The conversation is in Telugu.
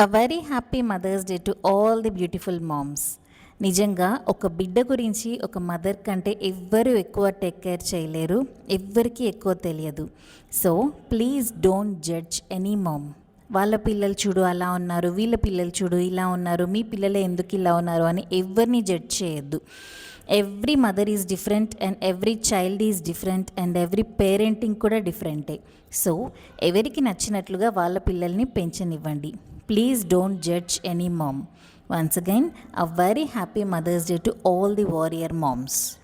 A very happy mother's day to all the beautiful moms. నిజంగా ఒక బిడ్డ గురించి ఒక మదర్ కంటే ఎవ్వరూ ఎక్కువ టేక్ కేర్ చేయలేరు, ఎవ్వరికీ ఎక్కువ తెలియదు. So please don't judge any mom. వాళ్ళ పిల్లలు చూడు అలా ఉన్నారు, వీళ్ళ పిల్లలు చూడు ఇలా ఉన్నారు, మీ పిల్లలే ఎందుకు ఇలా ఉన్నారు అని ఎవరిని జడ్జ్ చేయొద్దు. Every mother is different and every child is different and every parenting కూడా డిఫరెంటే. సో ఎవరికి నచ్చినట్లుగా వాళ్ళ పిల్లల్ని పెంచనివ్వండి. Please don't judge any mom. Once again, a very happy Mother's Day to all the warrior moms.